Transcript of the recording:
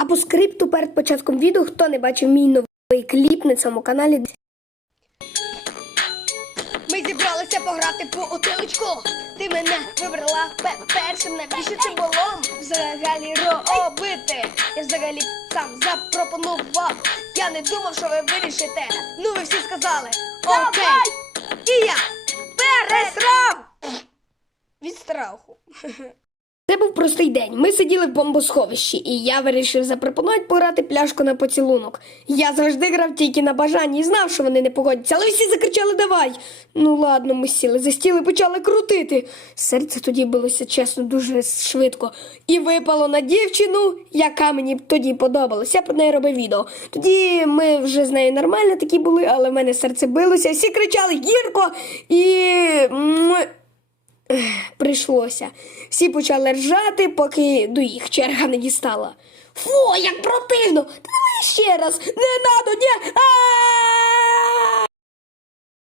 А по скрипту перед початком відео, хто не бачив мій новий кліп на цьому каналі. Ми зібралися пограти по отилочку. Ти мене вибрала першим, навіщо це було взагалі робити? Я взагалі сам запропонував. Я не думав, що ви вирішите. Ну ви всі сказали. Окей. І я пересрав від страху. Це був простий день. Ми сиділи в бомбосховищі, і я вирішив запропонувати пограти пляшку на поцілунок. Я завжди грав тільки на бажанні і знав, що вони не погодяться, але всі закричали давай. Ну ладно, ми сіли за стіл і почали крутити. Серце тоді билося чесно дуже швидко. І випало на дівчину, яка мені тоді подобалась. Я про неї робив відео. Тоді ми вже з нею нормально такі були, але в мене серце билося. Всі кричали гірко і. Прийшлося. Всі почали ржати, поки до їх черга не дістала. Фу, як противно! Та давай ще раз! Не надо, ні!